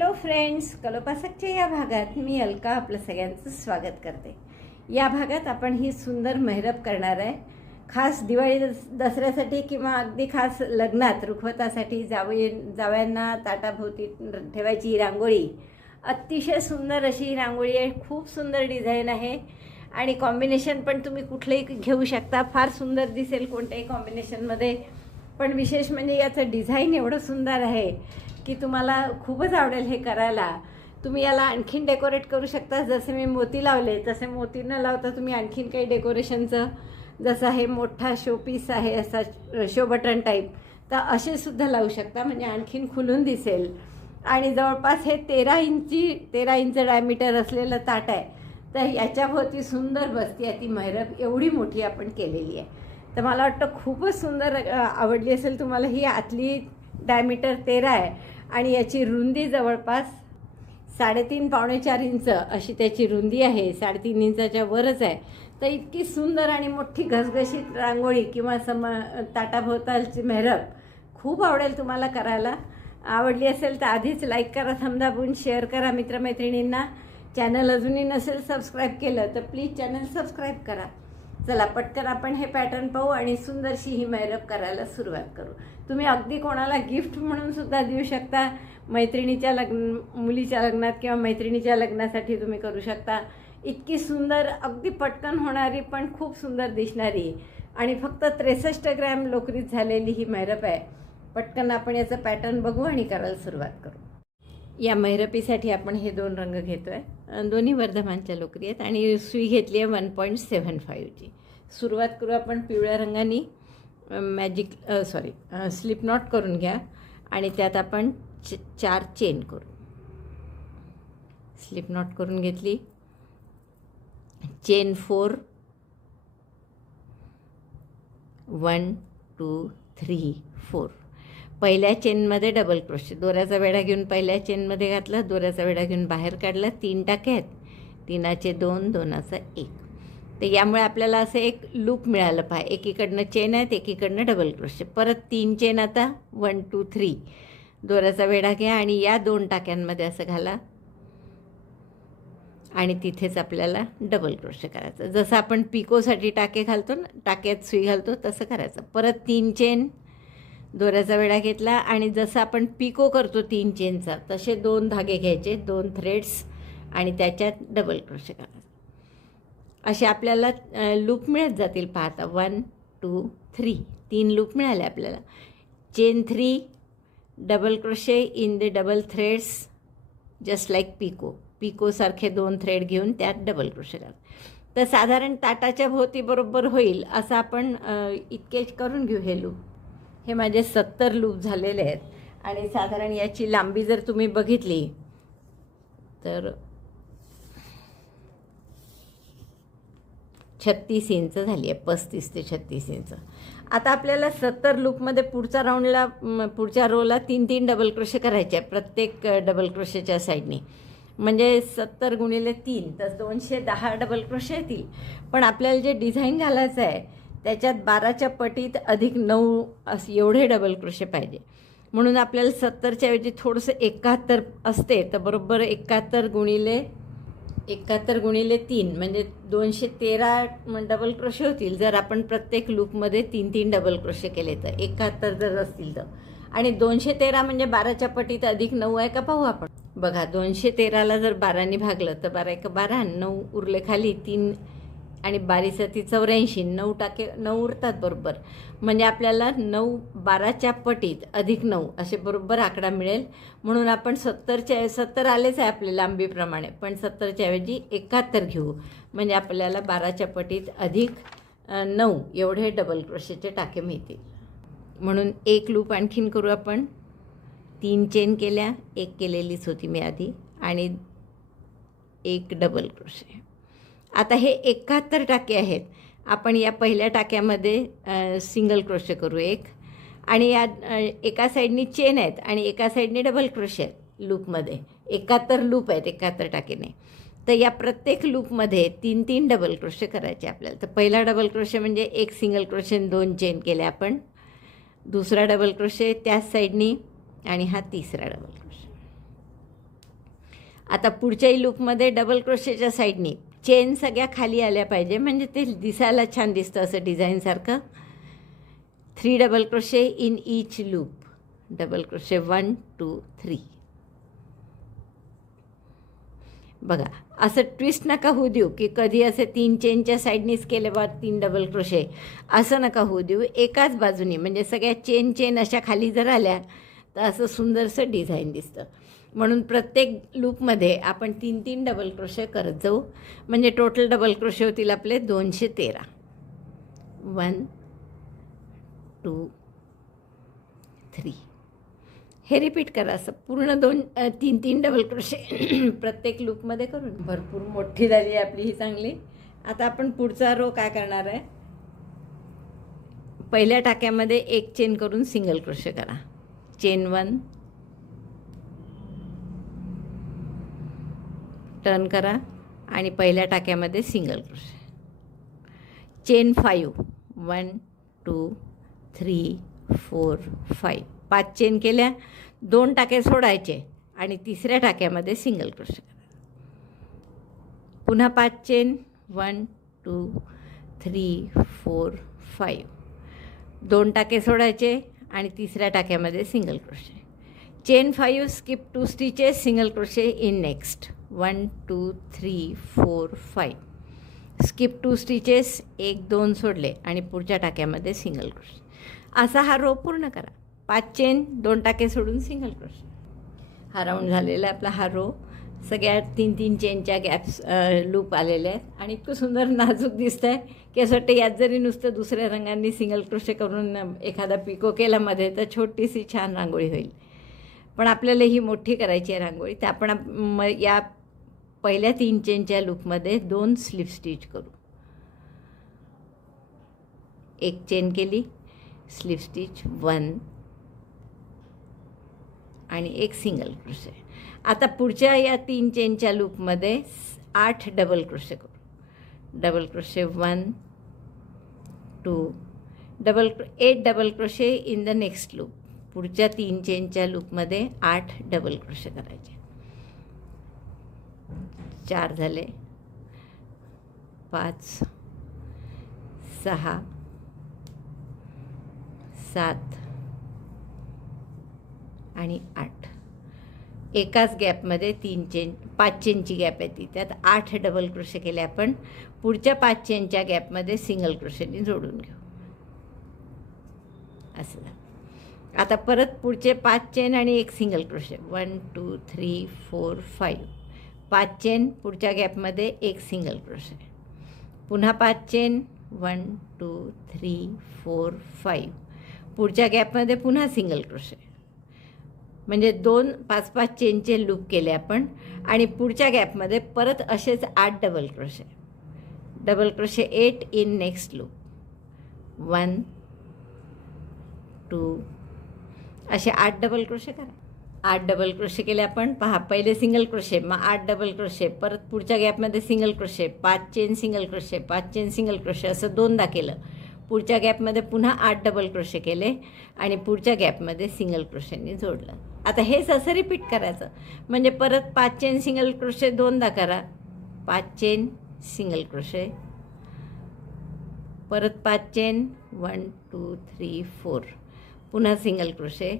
Hello friends, कलोपासकच्या या भागात मी अलका आपलं सगळ्यांचं स्वागत करते. या भागात आपण ही सुंदर मेहरब करणार आहे. खास दिवाळी दसऱ्यासाठी किंवा अगदी खास लग्नात रुखवतासाठी जावयांना ताटाभोवती ठेवायची ही रांगोळी अतिशय सुंदर अशी ही रांगोळी आहे. खूप सुंदर डिझाईन आहे आणि कॉम्बिनेशन पण तुम्ही कुठलेही घेऊ शकता. फार सुंदर दिसेल कोणत्याही कॉम्बिनेशनमध्ये. पण विशेष म्हणजे याचं डिझाईन एवढं सुंदर आहे की तुम्हाला खूपच आवडेल हे करायला. तुम्ही याला आणखीन डेकोरेट करू शकता. जसे मी मोती लावले तसे मोती न लावता तुम्ही आणखीन काही डेकोरेशनचं, जसं हे मोठा शो पीस आहे असा शो बटन टाईप, तर असे सुद्धा लावू शकता. म्हणजे आणखीन खुलून दिसेल. आणि जवळपास हे 13 इंच डायमीटर असलेलं ताट आहे. तर याच्याभोवती सुंदर बसती आहे ती मेहरब. एवढी मोठी आपण केलेली आहे. तर मला वाटतं खूपच सुंदर आवडली असेल तुम्हाला. ही आतली डायमीटर 13 आहे आणि याची रुंदी जवळपास 3.5 पावणे 4 इंच अशी त्याची रुंदी आहे. 3.5 इंचाच्या वरच आहे. तर इतकी सुंदर आणि मोठी घसघशीत रांगोळी किंवा ताटाभोवतालची मेहरब खूप आवडेल तुम्हाला करायला. आवडली असेल तर आधीच लाईक करा, थंब दाबून शेअर करा मित्रमैत्रिणींना. चॅनल अजूनही नसेल सबस्क्राईब केलं तर प्लीज चॅनल सबस्क्राईब करा. चला पटकन आपण हे पॅटर्न पाहू आणि सुंदरशी ही मेहरब करायला सुरुवात करू. तुम्ही अगदी कोणाला गिफ्ट म्हणून सुद्धा देऊ शकता. मैत्रिणीच्या मुलीच्या लग्नात किंवा मैत्रिणीच्या लग्नासाठी तुम्ही करू शकता. इतकी सुंदर, अगदी पटकन होणारी पण खूप सुंदर दिसणारी आणि फक्त 63 ग्रॅम लोकरीत झालेली ही मेहरब आहे. पटकन आपण याचं पॅटर्न बघू आणि करायला सुरुवात करू. या मेहरबीसाठी आपण हे 2 रंग घेतो आहे. दोन्ही वर्धमानच्या लोकरी आहेत आणि सुई घेतली आहे 1.75ची. सुरुवात करू आपण पिवळ्या रंगाने. स्लिप नॉट करून घ्या आणि त्यात आपण 4 चेन करू. स्लिप नॉट करून घेतली. चेन 4, 1 2 3 4. पहिल्या चेनमध्ये डबल क्रोशे, दोऱ्याचा वेढा घेऊन पहिल्या चेनमध्ये घातला, दोऱ्याचा वेढा घेऊन बाहेर काढला. 3 टाके आहेत. 3चे 2, 2चा 1. तर यामुळे आपल्याला असं एक लूप मिळालं पाहिजे. एकीकडनं चेन आहेत, एकीकडनं डबल क्रोशे. परत 3 चेन. आता 1 2 3 दोऱ्याचा वेढा घ्या आणि या 2 टाक्यांमध्ये असं घाला आणि तिथेच आपल्याला डबल क्रोशे करायचं. जसं आपण पिकोसाठी टाके घालतो ना, टाक्यात सुई घालतो तसं करायचं. परत 3 चेन, दोऱ्याचा वेढा घेतला आणि जसं आपण पिको करतो 3 चेनचा तसे 2 धागे घ्यायचे, 2 थ्रेड्स आणि त्याच्यात डबल क्रोशे करायचं. असे आपल्याला लूप मिळत जातील. पाहता 1 2 3 3 लूप मिळाले आपल्याला. Chain 3, double crochet in the double threads just like पिकोसारखे 2 थ्रेड घेऊन त्यात डबल क्रोशे करायचं. तर साधारण ताटाच्या भोवती बरोबर होईल असं आपण इतके करून घेऊ हे लूप. हे माझे 70 लूप झालेले आहेत आणि साधारण याची लांबी जर तुम्ही बघितली तर 36 इंच झाली आहे. 35 ते 36 इंच. आता आपल्याला 70 लूपमध्ये पुढच्या रोला 3 डबल क्रोशे करायचे आहे प्रत्येक डबल क्रोशेच्या साईडने. म्हणजे 70 गुणिले 3 तर 210 डबल क्रोशे येतील. पण आपल्याला जे डिझाईन घालायचं आहे त्याच्यात 12च्या पटीत अधिक 9 असे एवढे डबल क्रोशे पाहिजे. म्हणून आपल्याला 70च्या ऐवजी थोडंसं 71 असते तर बरोबर 71 गुणिले 3 म्हणजे 213 डबल क्रोशे होतील जर आपण प्रत्येक लूपमध्ये 3 डबल क्रोशे केले तर. 71 जर असतील तर. आणि 213 म्हणजे 12च्या पटीत अधिक 9 आहे का पाहू आपण. बघा 213ला जर 12ने भागलं तर 12 1 12, 9 उरले खाली 3 आणि 12 ती 84. 9 टाके 9 उरतात बरोबर. म्हणजे आपल्याला 9 12च्या पटीत अधिक 9 असे बरोबर आकडा मिळेल. म्हणून आपण 70 आलेच आहे आपल्या लांबीप्रमाणे, पण 70च्या ऐवजी 71 घेऊ. म्हणजे आपल्याला 12च्या पटीत अधिक 9 एवढे डबल क्रोशेचे टाके मिळतील. म्हणून एक लूप आणखीन करू आपण. 3 चेन केल्या, 1 केलेलीच होती मी आधी आणि 1 डबल क्रोशे. आता हे 71 टाके आहेत. आपण या पहिल्या टाक्यामध्ये सिंगल क्रोशे करू 1 आणि या एका साईडनी चेन आहेत आणि एका साईडने डबल क्रोशे आहेत लूपमध्ये. 71 लूप आहेत 71 टाकेने. तर या प्रत्येक लूपमध्ये 3 डबल क्रोशे करायचे आपल्याला. तर पहिला डबल क्रोशे म्हणजे 1 सिंगल क्रोशे 2 चेन केले आपण. दुसरा डबल क्रोशे त्याच साईडनी आणि हा तिसरा डबल क्रोशे. आता पुढच्याही लूपमध्ये डबल क्रोशेच्या साईडनी चेन सगळ्या खाली आल्या पाहिजे, म्हणजे ते दिसायला छान दिसतं असं डिझाईनसारखं. 3 double crochet in each loop. Double crochet 1 2 3. बघा, असं ट्विस्ट नका होऊ देऊ की कधी असे 3 चेनच्या साईडनीच केले बा 3 डबल क्रोशे, असं नका होऊ देऊ. एकाच बाजूनी म्हणजे सगळ्या चेन अशा खाली जर आल्या तर असं सुंदरसं डिझाईन दिसतं. म्हणून प्रत्येक लूपमध्ये आपण 3 डबल क्रोशे करत जाऊ, म्हणजे टोटल डबल क्रोशे होतील आपले 213. 1 2 3. हे रिपीट करा असं पूर्ण 3 डबल क्रोशे प्रत्येक लूपमध्ये करून. भरपूर मोठी झाली आहे आपली ही चांगली. आता आपण पुढचा रो काय करणार आहे, पहिल्या टाक्यामध्ये एक चेन करून सिंगल क्रोशे करा. चेन 1, टर्न करा आणि पहिल्या टाक्यामध्ये सिंगल क्रोशे. चेन 5, 1 2 3 4 5. 5 चेन केल्या, 2 टाके सोडायचे आणि तिसऱ्या टाक्यामध्ये सिंगल क्रोशे करा. पुन्हा 5 चेन, 1 2 3 4 5. 2 टाके सोडायचे आणि तिसऱ्या टाक्यामध्ये single crochet. Chain 5, skip 2 stitches, single crochet in next. 1 2 3 4 5. Skip 2 stitches, 1 2 सोडले आणि पुढच्या टाक्यामध्ये सिंगल क्रोशे. असा हा रो पूर्ण करा. 5 चेन, 2 टाके सोडून सिंगल क्रोशे. हा राऊंड झालेला आहे आपला हा रो. सगळ्या 3 चेनच्या गॅप्स लूप आलेले आहेत आणि इतकं सुंदर नाजूक दिसतं आहे की असं वाटतं यात जरी नुसतं दुसऱ्या रंगांनी सिंगल क्रोशे करून एखादा पिको केला मध्ये तर छोटीशी छान रांगोळी होईल. पण आपल्याला ही मोठी करायची आहे रांगोळी, तर आपण या पहिल्या 3 चेनच्या लूपमध्ये 2 स्लिप स्टिच करू. एक चेन केली, स्लिप स्टिच 1 आणि एक सिंगल क्रोशे. आता पुढच्या या 3 चेनच्या लूपमध्ये 8 डबल क्रोशे करू. Double crochet 1 2 8 double crochet in the next loop. पुढच्या 3 चेनच्या लूपमध्ये 8 डबल क्रोशे करायचे. 4 झाले, 5 6 7 आणि 8. एकाच गॅपमध्ये 5 चेनची गॅप आहे ती, त्यात 8 डबल क्रोशे केले आपण. पुढच्या 5 चेनच्या गॅपमध्ये सिंगल क्रोशेने जोडून घेऊ. असं झालं. आता परत पुढचे 5 चेन आणि एक सिंगल क्रोशे. 1 2 3 4 5. 5 चेन, पुढच्या गॅपमध्ये एक सिंगल क्रोशे. पुन्हा 5 चेन, 1 2 3 4 5. पुढच्या गॅपमध्ये पुन्हा सिंगल क्रोशे. म्हणजे 2 5 चेनचे लूप केले आपण आणि पुढच्या गॅपमध्ये परत असेच 8 double crochet. Double crochet 8 in next loop. 1 2 असे 8 डबल क्रोशे करा. 8 डबल क्रोशे केले आपण. पहा, पहिले सिंगल क्रोशे, मग 8 डबल क्रोशे, परत पुढच्या गॅपमध्ये single crochet, 5 chain single crochet, 5 chain single crochet, असं 2दा केलं. पुढच्या गॅपमध्ये पुन्हा 8 डबल क्रोशे केले आणि पुढच्या गॅपमध्ये सिंगल क्रोशेने जोडलं. आता हेच असं रिपीट करायचं, म्हणजे परत 5 चेन सिंगल क्रोशे 2दा करा. 5 चेन सिंगल क्रोशे, परत 5 चेन, 1 2 3 4, पुन्हा सिंगल क्रोशे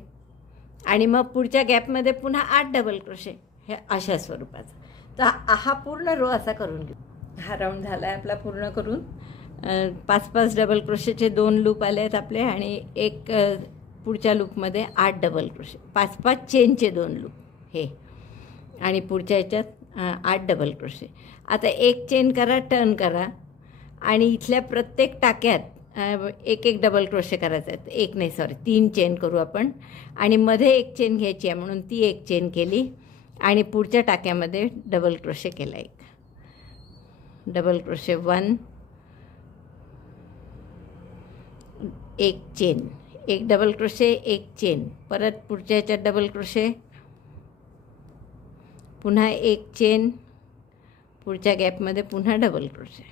आणि मग पुढच्या गॅपमध्ये पुन्हा 8 डबल क्रोशे. हे अशा स्वरूपाचं. तर हा पूर्ण रो असा करून घेऊ. हा राऊंड झाला आहे आपला पूर्ण करून. 5 डबल क्रोशेचे 2 लूप आले आहेत आपले आणि एक पुढच्या लूपमध्ये 8 डबल क्रोशे. 5 चेनचे 2 लूप हे आणि पुढच्या ह्याच्यात 8 डबल क्रोशे. आता एक चेन करा, टर्न करा आणि इथल्या प्रत्येक टाक्यात एक डबल क्रोशे करायचं आहे. एक नाही, सॉरी, 3 चेन करू आपण आणि मध्ये एक चेन घ्यायची आहे म्हणून ती एक चेन केली आणि पुढच्या टाक्यामध्ये डबल क्रोशे केला. डबल क्रोशे 1, एक चेन, एक डबल क्रोशे, एक चेन, परत पुढच्या ह्याच्यात डबल क्रोशे, पुन्हा एक चेन, पुढच्या गॅपमध्ये पुन्हा डबल क्रोशे.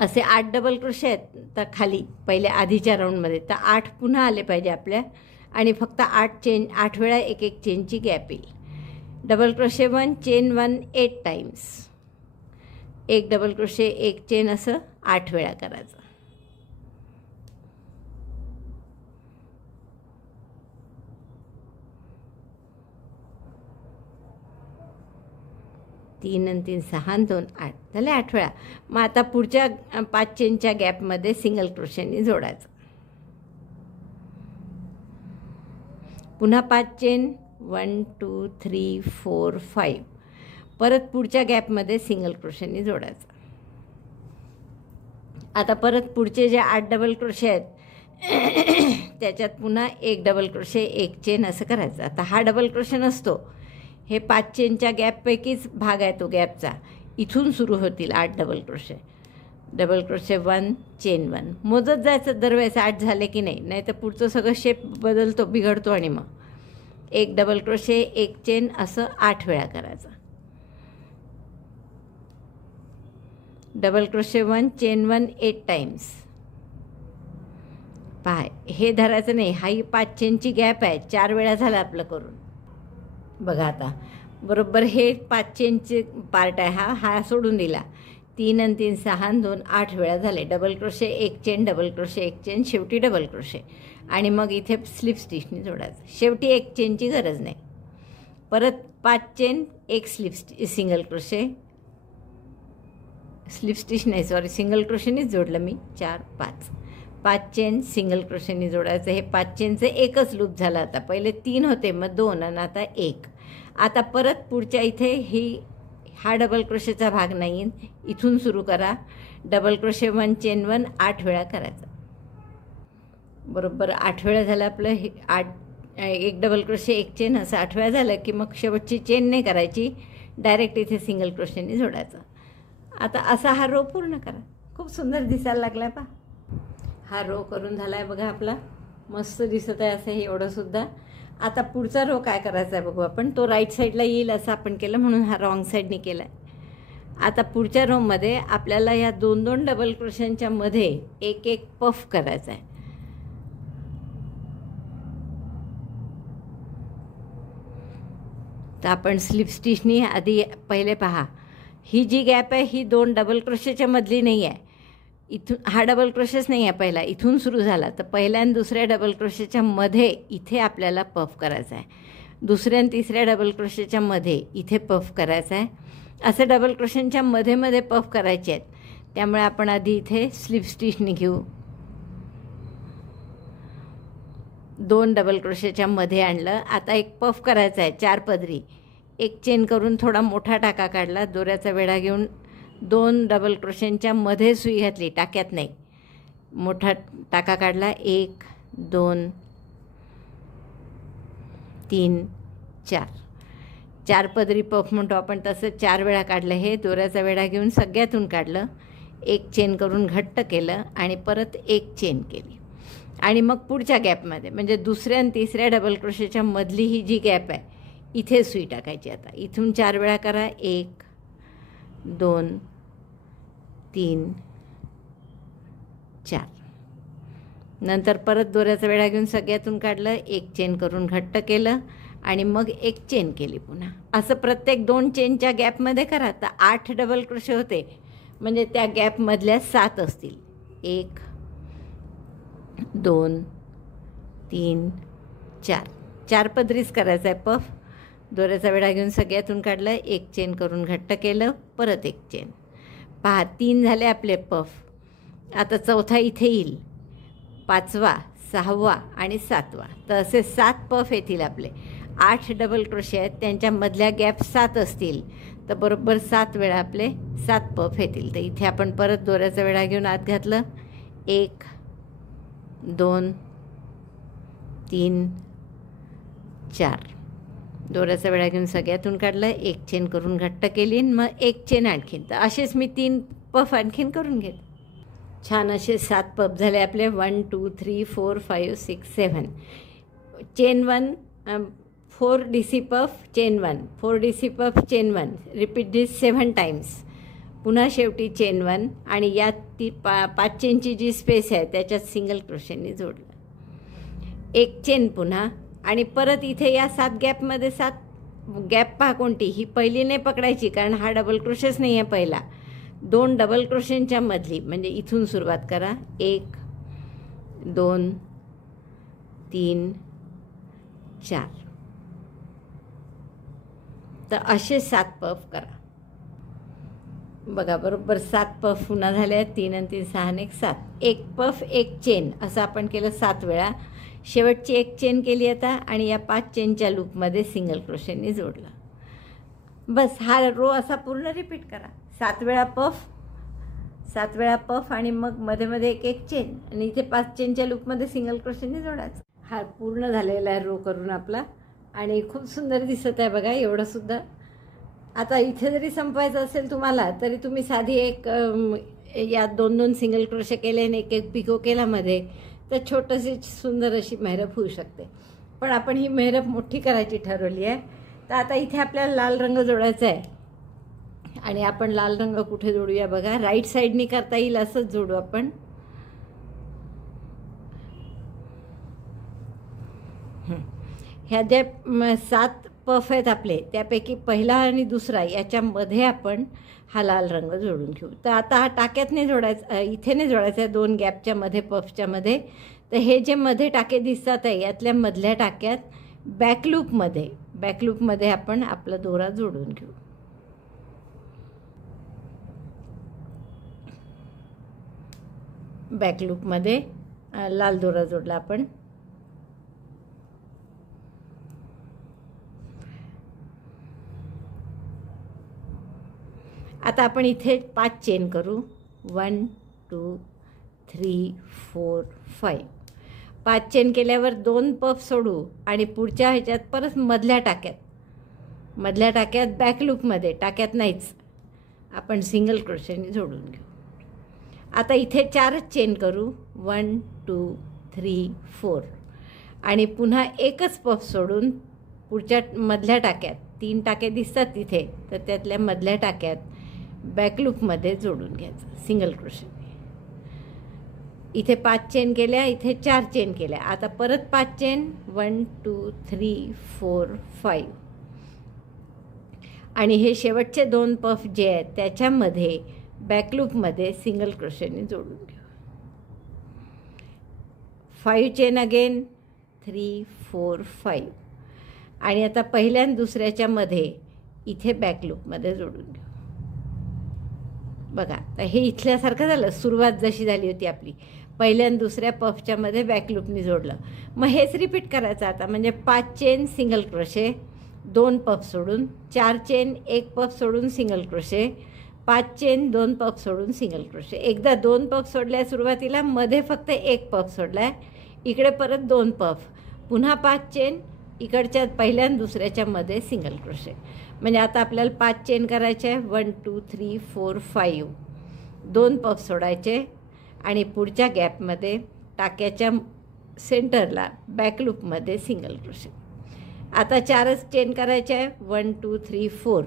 असे 8 डबल क्रोशे आहेत तर खाली पहिल्या आधीच्या राऊंडमध्ये, तर 8 पुन्हा आले पाहिजे आपल्या आणि फक्त 8 वेळा एक चेनची गॅप येईल. डबल क्रोशे 1 चेन 1 8 टाइम्स, एक डबल क्रोशे एक चेन असं 8 वेळा करायचं. तीन आणि 3 6 आणि 2 8 झाले 8 वेळा. मग आता पुढच्या 5 चेनच्या गॅपमध्ये सिंगल क्रोशेनी जोडायचं. पुन्हा 5 चेन 1 2 3 4 5, परत पुढच्या गॅपमध्ये सिंगल क्रोशेनी जोडायचं. आता परत पुढचे जे 8 डबल क्रोशे आहेत त्याच्यात पुन्हा एक डबल क्रोशे एक चेन असं करायचं. आता हा डबल क्रोशे नसतो, हे 5 चेनच्या गॅपपैकीच भाग आहे तो गॅपचा. इथून सुरू होतील 8 double crochet. Double crochet 1 chain 1 मोजत जायचं दरवेळेस 8 झाले की नाही, नाही तर पुढचं सगळं शेप बदलतो, बिघडतो. आणि मग एक डबल क्रोशे एक चेन असं 8 वेळा करायचं. Double crochet 1 chain 1 8 times. पहा, हे धरायचं नाही, हा ही 5 चेनची गॅप आहे, 4 वेळा झाला आपलं करून. बघा आता बरोबर हे 5 चेनचे पार्ट आहे, हा सोडून दिला. 3 आणि 3 6 आणि 2 8 वेळा झाले. डबल क्रोशे एक चेन, डबल क्रोशे एक चेन, शेवटी डबल क्रोशे. आणि मग इथे स्लिप स्टिचनी जोडायचं. शेवटी एक चेनची गरज नाही. परत 5 चेन एक सिंगल क्रोशे, स्लिप स्टिच नाही सॉरी, सिंगल क्रोशेनीच जोडलं मी. 4 5 5 चेन सिंगल क्रोशेनी जोडायचं. हे 5 चेनचं एकच लूप झालं. आता पहिले 3 होते, मग 2 आणि आता 1. आता परत पुढच्या इथे हा डबल क्रोशेचा भाग नाही, इथून सुरू करा. डबल क्रोशे 1 चेन 1 8 वेळा करायचा. बरोबर 8 वेळा झालं आपलं. हे 8 एक डबल क्रोशे एक चेन असं 8 वेळा झालं की मग शेवटची चेन नाही करायची, डायरेक्ट इथे सिंगल क्रोशेनी जोडायचं. आता असा हा रो पूर्ण करा. खूप सुंदर दिसायला लागला पा. हा रो करून झाला आहे बघा आपला, मस्त दिसत आहे असं हे एवढंसुद्धा. आता पुढचा रो काय करायचा आहे बघू आपण. तो राईट साईडला येईल असं आपण केलं, म्हणून हा रॉंग साईडनी केला आहे. आता पुढच्या रोमध्ये आपल्याला या 2-2 डबल क्रोशेंच्या मध्ये एक एक पफ करायचा आहे. तर आपण स्लिप स्टिचनी आधी पहिले पहा, ही जी गॅप आहे ही 2 डबल क्रोशेच्या मधली नाही आहे. इथून हा डबल क्रोशेच नाही आहे पहिला, इथून सुरू झाला. तर पहिल्या आणि दुसऱ्या डबल क्रोशेच्या मध्ये इथे आपल्याला पफ करायचा आहे. दुसऱ्या आणि तिसऱ्या डबल क्रोशेच्या मध्ये इथे पफ करायचा आहे. असे डबल क्रोशेंच्या मध्ये मध्ये पफ करायचे आहेत. त्यामुळे आपण आधी इथे स्लिप स्टिचनी घेऊ. 2 डबल क्रोशेच्या मध्ये आणलं. आता एक पफ करायचा आहे 4 पदरी. एक चेन करून थोडा मोठा टाका काढला, दोऱ्याचा वेढा घेऊन 2 डबल क्रोशेंच्या मध्ये सुई घातली, टाक्यात नाही. मोठा टाका काढला. 1 2 3 4 4 पदरी पफ म्हणतो आपण, तसं 4 वेळा काढलं. हे दोऱ्याचा वेढा घेऊन सगळ्यातून काढलं, एक चेन करून घट्ट केलं आणि परत एक चेन केली. आणि मग पुढच्या गॅपमध्ये म्हणजे दुसऱ्या आणि तिसऱ्या डबल क्रोशेच्या मधली ही जी गॅप आहे इथे सुई टाकायची. आता इथून 4 वेळा करा. 1 2 3 4. नंतर परत दोऱ्याचा वेढा घेऊन सगळ्यातून काढलं, एक चेन करून घट्ट केलं आणि मग एक चेन केली पुन्हा. असं प्रत्येक 2 चेनच्या गॅपमध्ये करा. तर 8 डबल क्रोशे होते, म्हणजे त्या गॅपमधल्या 7 असतील. 1 2 3 4 4 पदरीच करायचा आहे पफ. दोऱ्याचा वेढा घेऊन सगळ्यातून काढलं, एक चेन करून घट्ट केलं, परत एक चेन. पहा 3 झाले आपले पफ. आता चौथा इथे येईल, 5वा 6वा आणि 7वा. तर असे 7 पफ येतील आपले. 8 डबल क्रोशे आहेत, त्यांच्यामधल्या गॅप 7 असतील. तर बरोबर 7 वेळा आपले 7 पफ येतील. तर इथे आपण परत दोऱ्याचा वेढा घेऊन आत घातलं. 1 2 3 4. दोऱ्याचा वेढा घेऊन सगळ्यातून काढलं, एक चेन करून घट्ट केली, मग एक चेन आणखीन. तर असेच मी 3 पफ आणखीन करून घेते. छान असे 7 पफ झाले आपले. 1 2 3 4 5 6 7. Chain 1 4 DC puff, chain 1 4 DC puff, chain 1. Repeat this 7 times. पुन्हा शेवटी चेन 1 आणि यात ती 5 चेनची जी स्पेस आहे त्याच्यात सिंगल क्रोशेनी जोडलं. एक चेन पुन्हा आणि परत इथे या 7 गॅपमध्ये 7 गॅप पहा कोणती, ही पहिली नाही पकडायची कारण हा डबल क्रोशेच नाही आहे पहिला. 2 डबल क्रोशेंच्या मधली म्हणजे इथून सुरुवात करा. 1 2 3 4. तर असे 7 पफ करा. बघा बरोबर 7 पफ पुन्हा झाले आहेत. 3 आणि 3 6 आणि 1 7. 1 पफ 1 चेन असं आपण केलं 7 वेळा. शेवटची 1 चेन केली आता आणि या 5 चेनच्या लूपमध्ये सिंगल क्रोशेने जोडलं. बस हा रो असा पूर्ण रिपीट करा. 7 वेळा पफ, 7 वेळा पफ आणि मग मध्ये मध्ये 1 चेन आणि इथे 5 चेनच्या लूपमध्ये सिंगल क्रोशेने जोडायचं. हा पूर्ण झालेला आहे रो करून आपला आणि खूप सुंदर दिसत आहे बघा एवढं सुद्धा. आता इथे जरी संपवायचं असेल तुम्हाला तरी तुम्ही साधी एक या 2-2 सिंगल क्रोशे केले आणि 1-1 पिको केला मध्ये तर छोटीशी सुंदर अशी मेहरब होऊ शकते. पण आपण ही मेहरब मोठी करायची ठरवली आहे. तर आता इथे आपल्याला लाल रंग जोडायचा आहे आणि आपण लाल रंग कुठे जोडूया बघा. राईट साईडनी करता येईल असंच जोडू आपण. ह्या ज्या 7 पफ आहेत आपले त्यापैकी पहिला आणि दुसरा याच्यामध्ये आपण हा लाल रंग जोडून घेऊ. तर आता हा टाक्यात नाही जोडायचा, इथे नाही जोडायचा आहे 2 गॅपच्या मध्ये पफच्या मध्ये. तर हे जे मध्ये टाके दिसतात आहे यातल्या मधल्या टाक्यात बॅकलूपमध्ये आपण आपला दोरा जोडून घेऊ. बॅकलूपमध्ये लाल दोरा जोडला आपण. आता आपण इथे 5 चेन करू. 1 2 3 4 5. 5 चेन केल्यावर 2 पफ सोडू आणि पुढच्या ह्याच्यात परत मधल्या टाक्यात बॅकलूपमध्ये, टाक्यात नाहीच, आपण सिंगल क्रोशेने जोडून घेऊ. आता इथे 4च चेन करू. 1 2 3 4 आणि पुन्हा एकच पफ सोडून पुढच्या मधल्या टाक्यात 3 टाके दिसतात तिथे तर त्यातल्या मधल्या टाक्यात बॅकलूपमध्ये जोडून घ्यायचं सिंगल क्रोशेने. इथे 5 चेन केल्या, इथे 4 चेन केल्या. आता परत 5 चेन. 1 2 3 4 5 आणि हे शेवटचे 2 पफ जे आहेत त्याच्यामध्ये बॅकलूपमध्ये सिंगल क्रोशेने जोडून घेऊ. 5 चेन अगेन. 3 4 5 आणि आता पहिल्या आणि दुसऱ्याच्या मध्ये इथे बॅकलूपमध्ये जोडून घेऊ. बघा तर हे इथल्यासारखं झालं. सुरुवात जशी झाली होती आपली पहिल्या आणि दुसऱ्या पफच्या मध्ये बॅकलूपनी जोडलं. मग हेच रिपीट करायचं आता. म्हणजे 5 चेन सिंगल क्रोशे, 2 पफ सोडून, 4 चेन 1 पफ सोडून सिंगल क्रोशे, 5 चेन 2 पफ सोडून सिंगल क्रोशे. एकदा 2 पफ सोडल्या सुरुवातीला, मध्ये फक्त 1 पफ सोडलाय, इकडे परत 2 पफ, पुन्हा 5 चेन, इकडच्या पहिल्या आणि दुसऱ्याच्या मध्ये सिंगल क्रोशे. म्हणजे आता आपल्याला 5 चेन करायचे आहे. 1 2 3 4 5. 2 पफ सोडायचे आणि पुढच्या गॅपमध्ये टाक्याच्या सेंटरला बॅकलूपमध्ये सिंगल क्रोशे. आता 4च चेन करायचे आहे. 1 2 3 4.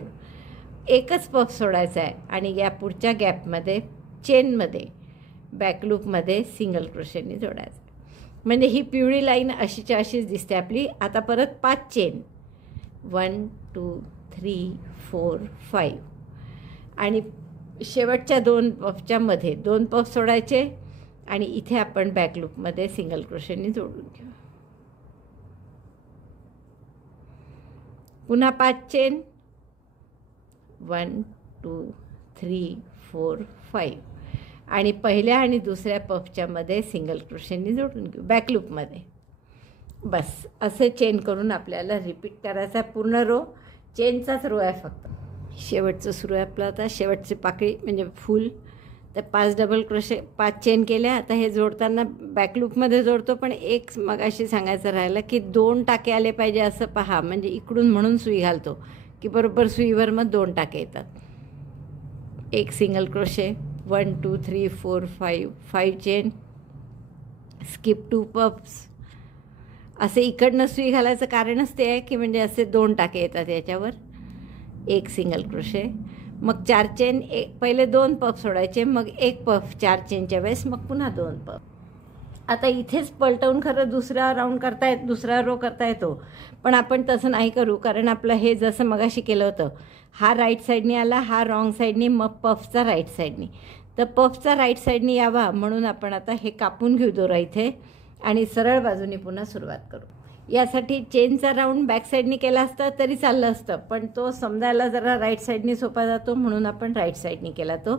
एकच पफ सोडायचा आहे आणि या पुढच्या गॅपमध्ये चेनमध्ये बॅकलूपमध्ये सिंगल क्रोशेने जोडायचं. म्हणजे ही पिवळी लाईन अशीच्या अशीच दिसते आपली. आता परत 5 चेन. 1 2 3 4 5 आणि शेवटच्या 2 पफच्या मध्ये 2 पफ सोडायचे आणि इथे आपण बॅकलूपमध्ये सिंगल क्रोशेने जोडून घेऊ. पुन्हा 5 चेन. 1 2 3 4 5 आणि पहिल्या आणि दुसऱ्या पफच्या मध्ये सिंगल क्रोशेने जोडून घेऊ बॅकलूपमध्ये. बस असे चेन करून आपल्याला रिपीट करायचा पूर्ण रो. चेनचाच रो आहे फक्त. शेवटचं सुरू आहे आपलं आता. शेवटची पाकळी म्हणजे फूल. तर 5 डबल क्रोशे, 5 चेन केल्या. आता हे जोडताना बॅकलूपमध्ये जोडतो, पण एक मगाशी सांगायचं राहिलं की 2 टाके आले पाहिजे असं पहा. म्हणजे इकडून म्हणून सुई घालतो की बरोबर सुईवर मग 2 टाके येतात. 1 single crochet. 1 2 3 4 5. 5 chain. Skip 2 puffs. असे इकडनं सुई घालायचं कारणच ते आहे की म्हणजे असे 2 टाके येतात याच्यावर. 1 सिंगल क्रोशे. मग 4 चेन. पहिले 2 पफ सोडायचे, मग 1 पफ 4 चेनच्या वेळेस, मग पुन्हा 2 पफ. आता इथेच पलटवून खरं दुसरा राऊंड दुसरा रो करता येतो, पण आपण तसं नाही करू, कारण आपलं हे जसं मगाशी केलं होतं, हा राईट साईडनी आला, हा रॉंग साईडनी, मग पफचा राईट साईडनी. तर पफचा राईट साईडनी यावा म्हणून आपण आता हे कापून घेऊ दोरा इथे आणि सरळ बाजूनी पुन्हा सुरुवात करू. यासाठी चेनचा राऊंड बॅक साईडनी केला असता तरी चाललं असतं, पण तो समजायला जरा राईट साईडनी सोपा जातो म्हणून आपण राईट साईडनी केला तो.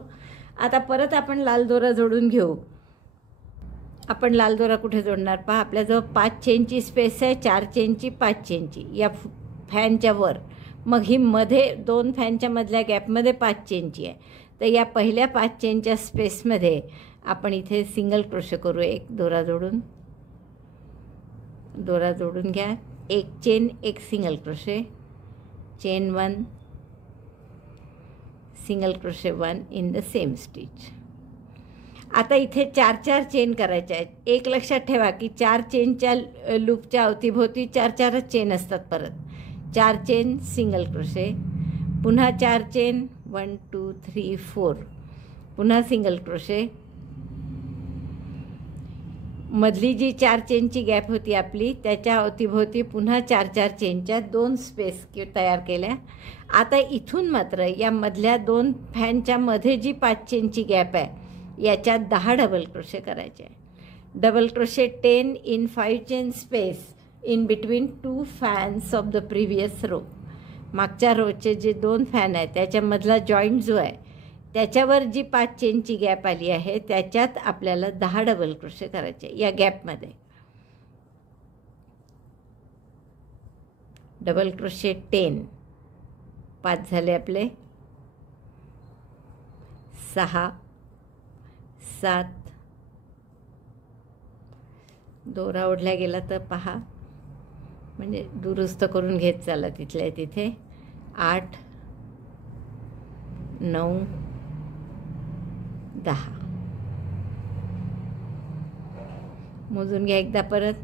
आता परत आपण लाल दोरा जोडून घेऊ. आपण लाल दोरा कुठे जोडणार पहा, आपल्याजवळ 5 चेनची स्पेस आहे, 4 चेनची, 5 चेनची या फॅनच्या वर. मग ही मध्ये 2 फॅनच्या मधल्या गॅपमध्ये 5 चेनची आहे. तर या पहिल्या 5 चेनच्या स्पेसमध्ये आपण इथे सिंगल क्रोशे करू. एक दोरा जोडून घ्या. एक चेन, एक single crochet, chain 1, single crochet 1 in the same stitch. आता इथे 4 चेन करायच्या आहेत. एक लक्षात ठेवा की 4 चेनच्या लूपच्या अवतीभोवती 4 चेन असतात. परत 4 चेन, सिंगल क्रोशे, पुन्हा 4 चेन, 1 2 3 4, पुन्हा सिंगल क्रोशे. मधली जी 4 चेनची गॅप होती आपली त्याच्या अवतीभोवती पुन्हा 4 चेनच्या 2 स्पेस तयार केल्या. आता इथून मात्र या मधल्या 2 फॅनच्या मध्ये जी 5 चेनची गॅप आहे याच्यात 10 डबल क्रोशे करायचे आहे. Double crochet 10 in 5 chain space in between 2 fans of the previous row. मागच्या रोचे जे 2 फॅन आहेत त्याच्यामधला जॉईंट जो आहे त्याच्यावर जी 5 चेनची गॅप आली आहे त्याच्यात आपल्याला 10 डबल क्रोशे करायचे. या गॅपमध्ये डबल क्रोशे 10, 5 झाले आपले, 6 7, दोरा ओढला गेला तर पहा, म्हणजे दुरुस्त करून घेत चाला तिथल्या तिथे. 8 9 10 मोजून घ्या एकदा परत.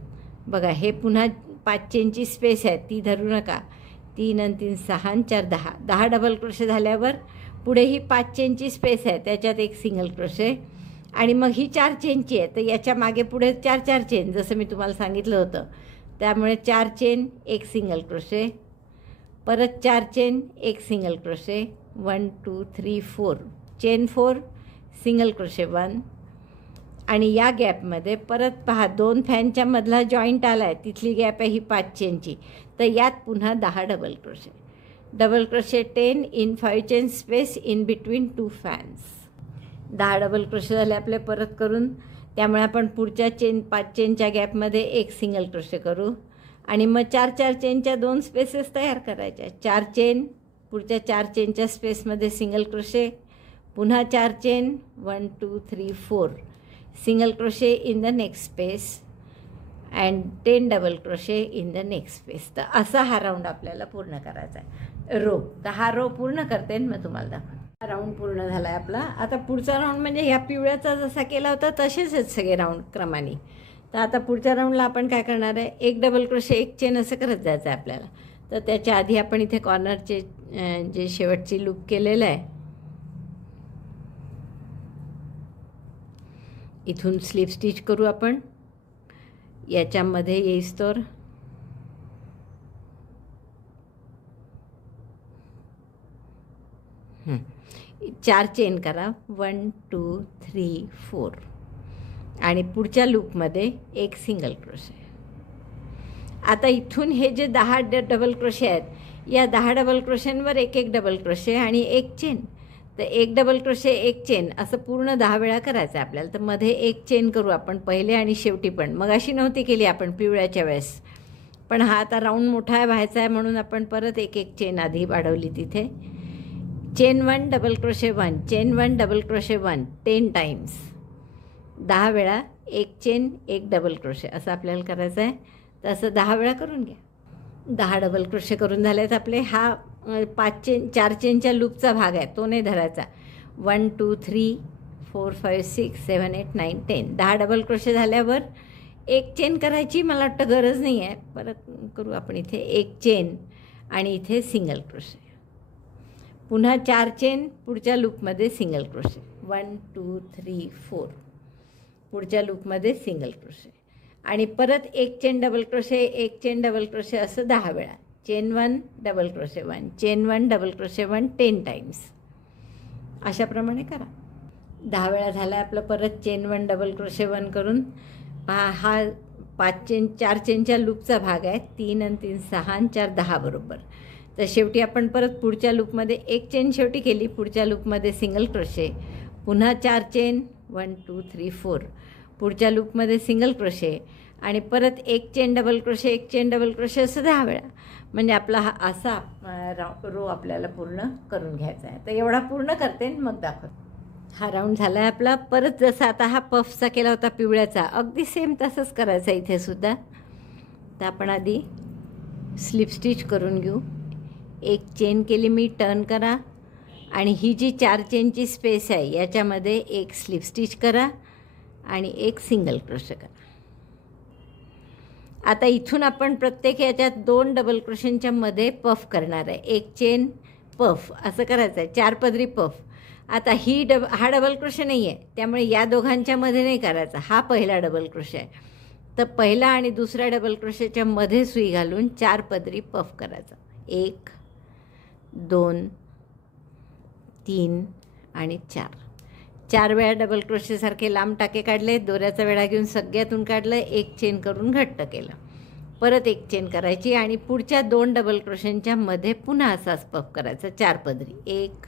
बघा हे पुन्हा 5 चेनची स्पेस आहे ती धरू नका. 3 आणि 3 6 आणि 4 10. 10 डबल क्रोशे झाल्यावर पुढे ही 5 चेनची स्पेस आहे त्याच्यात एक सिंगल क्रोशे आणि मग ही 4 चेनची आहे तर याच्या मागे पुढे 4 चेन जसं मी तुम्हाला सांगितलं होतं. त्यामुळे 4 चेन, एक सिंगल क्रोशे, परत 4 चेन, एक single crochet, 1 2 3 4, chain 4, single crochet 1 आणि या गॅपमध्ये परत पहा 2 फॅनच्या मधला जॉईंट आला आहे तिथली गॅप आहे ही 5 चेनची. तर यात पुन्हा 10 double crochet. Double crochet 10 in 5 chain space in between 2 fans. 10 double crochet झाले आपले परत करून. त्यामुळे आपण पुढच्या 5 चेनच्या गॅपमध्ये एक सिंगल क्रोशे करू आणि मग 4 चेनच्या 2 स्पेसेस तयार करायच्या. 4 चेन, पुढच्या 4 चेनच्या स्पेसमध्ये सिंगल क्रोशे, पुन्हा 4 chain, 1 2 3 4, single crochet in the next space and 10 double crochet in the next space. तर असा हा राऊंड आपल्याला पूर्ण करायचा आहे रो. तर हा रो पूर्ण करते आणि मग तुम्हाला दाखवते. हा राऊंड पूर्ण झाला आहे आपला. आता पुढचा राऊंड म्हणजे ह्या पिवळ्याचा जसा केला होता तसेच आहेत सगळे राऊंड क्रमाने. तर आता पुढच्या राऊंडला आपण काय करणार आहे, एक डबल क्रोशे, एक चेन असं करत जायचं आहे आपल्याला. तर त्याच्या आधी आपण इथे कॉर्नरचे जे शेवटची लूप केलेलं आहे इथून स्लीप स्टिच करू आपण. याच्यामध्ये येईस्तोवर 4 चेन करा, 1 2 3 4 आणि पुढच्या लूपमध्ये एक सिंगल क्रोशे. आता इथून हे जे 10 डबल क्रोशे आहेत या 10 डबल क्रोशेंवर एक डबल क्रोशे आणि एक चेन. तर एक डबल क्रोशे, एक चेन असं पूर्ण 10 वेळा करायचं आहे आपल्याला. तर मध्ये एक चेन करू आपण पहिले आणि शेवटी पण. मग अशी नव्हती केली आपण पिवळ्याच्या वेळेस, पण हा आता राऊंड मोठा आहे व्हायचा आहे म्हणून आपण परत एक चेन आधी वाढवली तिथे. Chain 1 double crochet 1, chain 1 double crochet 1 10 times, 10 वेळा एक चेन, एक डबल क्रोशे असं आपल्याला करायचं आहे. तर असं 10 वेळा करून घ्या. 10 डबल क्रोशे करून झालेत आपले. हा 4 चेनच्या लूपचा भाग आहे तो नाही धरायचा. 1 2 3 4 5 6 7 8 9 10. 10 डबल क्रोशे झाल्यावर एक चेन करायची मला वाटतं गरज नाही आहे, परत करू आपण. इथे एक चेन आणि इथे सिंगल क्रोशे, पुन्हा 4 चेन, पुढच्या लूपमध्ये सिंगल क्रोशे, 1 2 3 4, पुढच्या लूपमध्ये सिंगल क्रोशे आणि परत एक चेन डबल क्रोशे, एक चेन डबल क्रोशे असं 10 वेळा. Chain 1 double crochet 1, chain 1 double crochet 1 10 times. अशाप्रमाणे करा. 10 वेळा झाला आपलं. परत चेन 1 डबल क्रोशे 1 करून हा 4 चेनच्या लूपचा भाग आहे. 3 आणि 3 6 आणि 4 10 बरोबर. तर शेवटी आपण परत पुढच्या लूपमध्ये एक चेन शेवटी केली, पुढच्या लूपमध्ये सिंगल क्रोशे, पुन्हा 4 चेन 1 2 3 4, पुढच्या लूपमध्ये सिंगल क्रोशे आणि परत एक चेन डबल क्रोशे, एक चेन डबल क्रोशे असं 10 वेळा. म्हणजे आपला हा असा रो आपल्याला पूर्ण करून घ्यायचा आहे. तर एवढा पूर्ण करते मग दाखवते. हा राऊंड झाला आहे आपला. परत जसं आता हा पफचा केला होता पिवळ्याचा, अगदी सेम तसंच करायचं इथे सुद्धा. तर आपण आधी स्लिप स्टिच करून घेऊ. एक चेन केली मी, टर्न करा आणि ही जी 4 चेनची स्पेस आहे याच्यामध्ये एक स्लिप स्टिच करा आणि एक सिंगल क्रोशे करा. आता इथून आपण प्रत्येक याच्यात 2 डबल क्रोशेंच्या मध्ये पफ करणार आहे. एक चेन पफ असं करायचं आहे, 4 पदरी पफ. आता हा डबल क्रोशे नाही आहे, त्यामुळे या दोघांच्या मध्ये नाही करायचा. हा पहिला डबल क्रोशे आहे, तर पहिला आणि दुसऱ्या डबल क्रोशेच्या मध्ये सुई घालून 4 पदरी पफ करायचा. 1 2 3 आणि 4 वेळा डबल क्रोशेसारखे लांब टाके काढले, दोऱ्याचा वेढा घेऊन सगळ्यातून काढलं, एक चेन करून घट्ट केलं. परत एक चेन करायची आणि पुढच्या 2 डबल क्रोशेंच्या मध्ये पुन्हा असाच पफ करायचा 4 पदरी. 1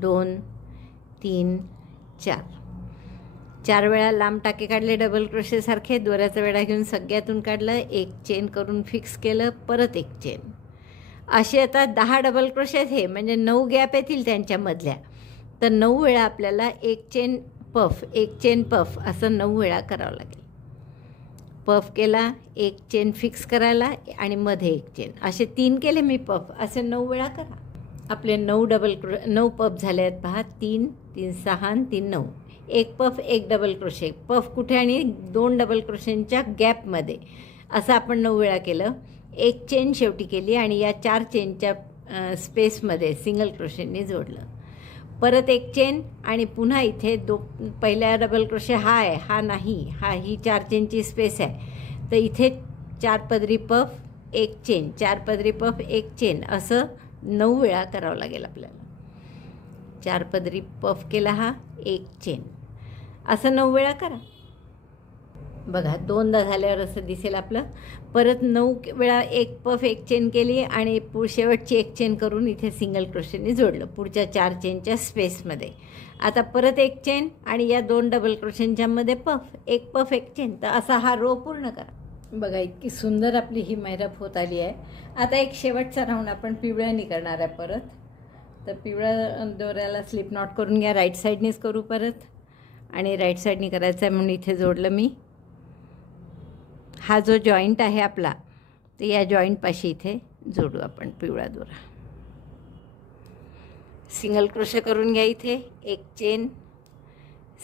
2 3 4 वेळा लांब टाके काढले डबल क्रोशेसारखे, दोऱ्याचा वेढा घेऊन सगळ्यातून काढलं, एक चेन करून फिक्स केलं, परत एक चेन. असे आता 10 डबल क्रोशेत हे म्हणजे 9 गॅप येतील त्यांच्यामधल्या. तर 9 वेळा आपल्याला एक चेन पफ, एक चेन पफ असं 9 वेळा करावं लागेल. पफ केला, एक चेन फिक्स करायला आणि मध्ये एक चेन, असे 3 केले मी पफ. असे 9 वेळा करा. आपले 9 पफ झाले आहेत पहा. 3 3 6 आणि 3 9. एक पफ, एक डबल क्रोशे. पफ कुठे आणि 2 डबल क्रोशेंच्या गॅपमध्ये असं आपण 9 वेळा केलं. एक चेन शेवटी केली आणि या 4 चेनच्या स्पेसमध्ये सिंगल क्रोशेंनी जोडलं. परत एक चेन आणि पुन्हा इथे पहिल्या डबल क्रोशे हा आहे, हा नाही, ही 4 चेनची स्पेस आहे. तर इथे 4 पदरी पफ, एक चेन, 4 पदरी पफ, एक चेन असं 9 वेळा करावं लागेल आपल्याला. 4 पदरी पफ केला, हा एक चेन, असं 9 वेळा करा. बघा 2दा झाल्यावर असं दिसेल आपलं. परत 9 वेळा एक पफ, एक चेन केली आणि शेवटची एक चेन करून इथे सिंगल क्रोशेने जोडलं पुढच्या 4 चेनच्या स्पेसमध्ये. आता परत एक चेन आणि या 2 डबल क्रोशेंच्या मध्ये पफ, एक चेन. तर असा हा रो पूर्ण करा. बघा इतकी सुंदर आपली ही मैरप होत आली आहे. आता एक शेवटचा राऊंड आपण पिवळ्यानी करणार आहे परत. तर पिवळ्या दोऱ्याला स्लिप नॉट करून घ्या. राईट साईडनेच करू परत आणि राईट साईडनी करायचं आहे म्हणून इथे जोडलं मी. हा जो जॉईंट आहे आपला, तर या जॉईंटपाशी इथे जोडू आपण पिवळा दोरा. सिंगल क्रोशे करून घ्या. इथे एक चेन,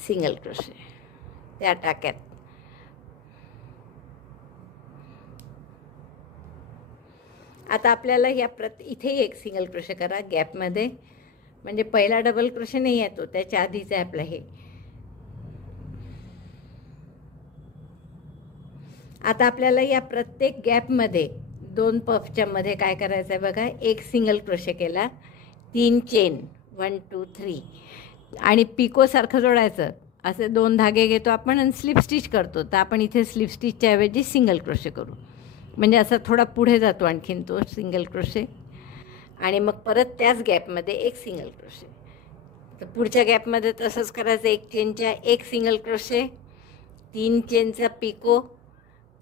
सिंगल क्रोशे त्या टाक्यात. आता आपल्याला या इथेही एक सिंगल क्रोशे करा गॅपमध्ये. म्हणजे पहिला डबल क्रोशे नाही येतो, त्याच्या आधीच आहे आपलं हे. आता आपल्याला या प्रत्येक गॅपमध्ये 2 पफच्या मध्ये काय करायचं आहे बघा. एक सिंगल क्रोशे केला, 3 चेन 1 2 3 आणि पिकोसारखं जोडायचं. असे 2 धागे घेतो आपण आणि स्लिप स्टिच करतो. तर आपण इथे स्लिप स्टिचच्या ऐवजी सिंगल क्रोशे करू. म्हणजे असा थोडा पुढे जातो आणखीन तो सिंगल क्रोशे. आणि मग परत त्याच गॅपमध्ये एक सिंगल क्रोशे. तर पुढच्या गॅपमध्ये तसंच करायचं. एक चेनच्या एक सिंगल क्रोशे, 3 चेनचा पिको.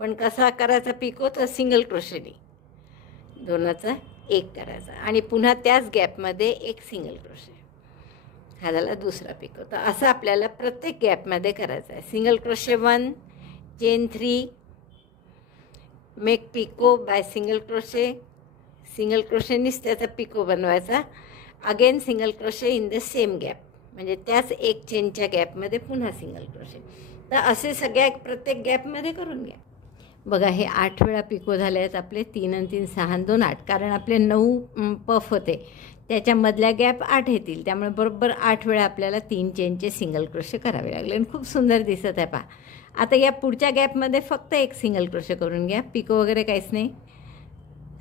पण कसा करायचा पिको, तर सिंगल क्रोशेने दोनाचा एक करायचा आणि पुन्हा त्याच गॅपमध्ये एक सिंगल क्रोशे. हा झाला दुसरा पिको. तर असं आपल्याला प्रत्येक गॅपमध्ये करायचं आहे. Single crochet 1, chain 3, make picot by single crochet. Single क्रोशेनीच त्याचा पिको बनवायचा. Again single crochet in the same gap, म्हणजे त्याच एक चेनच्या गॅपमध्ये पुन्हा सिंगल क्रोशे. तर असे सगळ्या प्रत्येक गॅपमध्ये करून घ्या. बघा हे 8 वेळा पिको झाले आहेत आपले. 3 आणि 3 6 आणि 2 8, कारण आपले 9 पफ होते, त्याच्यामधल्या गॅप 8 येतील, त्यामुळे बरोबर 8 वेळा आपल्याला 3 चेनचे सिंगल क्रोशे करावे लागले आणि खूप सुंदर दिसत आहे पहा. आता या पुढच्या गॅपमध्ये फक्त एक सिंगल क्रोशे करून घ्या, पिको वगैरे काहीच नाही,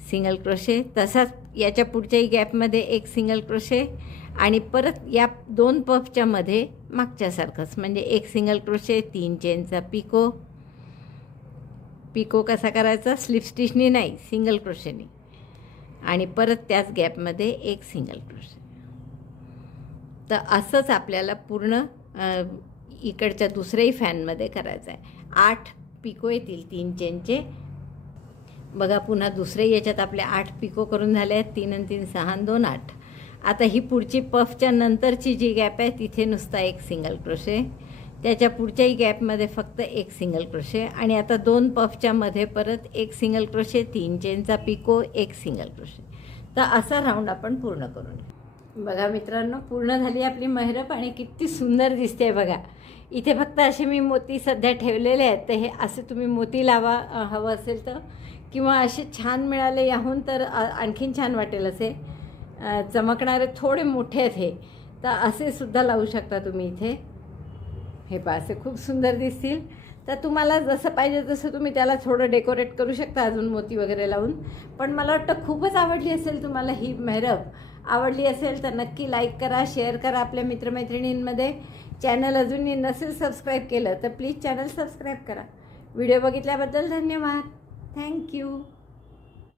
सिंगल क्रोशे. तसाच याच्या पुढच्याही गॅपमध्ये एक सिंगल क्रोशे आणि परत या 2 पफच्या मध्ये मागच्यासारखंच, म्हणजे एक सिंगल क्रोशे, 3 चेनचा पिको. पिको कसा करायचा, स्लिप स्टिचनी नाही, सिंगल क्रोशेनी, आणि परत त्याच गॅपमध्ये एक सिंगल क्रोशे. तर असंच आपल्याला पूर्ण इकडच्या दुसऱ्याही फॅनमध्ये करायचं आहे. 8 पिको येतील 3 चेनचे. बघा पुन्हा दुसऱ्या याच्यात आपले 8 पिको करून झाले आहेत. 3 आणि 3 6 आणि 2 8. आता ही पुढची पफच्या नंतरची जी गॅप आहे तिथे नुसता एक सिंगल क्रोशे, त्याच्या पुढच्याही गॅपमध्ये फक्त एक सिंगल क्रोशे, आणि आता 2 पफच्या मध्ये परत एक सिंगल क्रोशे, 3 चेनचा पिको, एक सिंगल क्रोशे. तर असा राऊंड आपण पूर्ण करून घेऊ. बघा मित्रांनो, पूर्ण झाली आपली मेहरप आणि किती सुंदर दिसते बघा. इथे फक्त असे मी मोती सध्या ठेवलेले आहेत, तर हे असे तुम्ही मोती लावा हवं असेल तर, किंवा असे छान मिळाले याहून तर आणखीन छान वाटेल. असे चमकणारे थोडे मोठे आहेत हे, तर असे सुद्धा लावू शकता तुम्ही इथे. हे पहा असे खूप सुंदर दिसतील. तर तुम्हाला जसं पाहिजे तसं तुम्ही त्याला थोडं डेकोरेट करू शकता अजून मोती वगैरे लावून. पण मला वाटतं खूपच आवडली असेल तुम्हाला ही मेहरप. आवडली असेल तर नक्की लाईक करा, शेअर करा आपल्या मित्रमैत्रिणींमध्ये. चॅनल अजूनही नसेल सबस्क्राईब केलं तर प्लीज चॅनल सबस्क्राईब करा. व्हिडिओ बघितल्याबद्दल धन्यवाद. थँक्यू.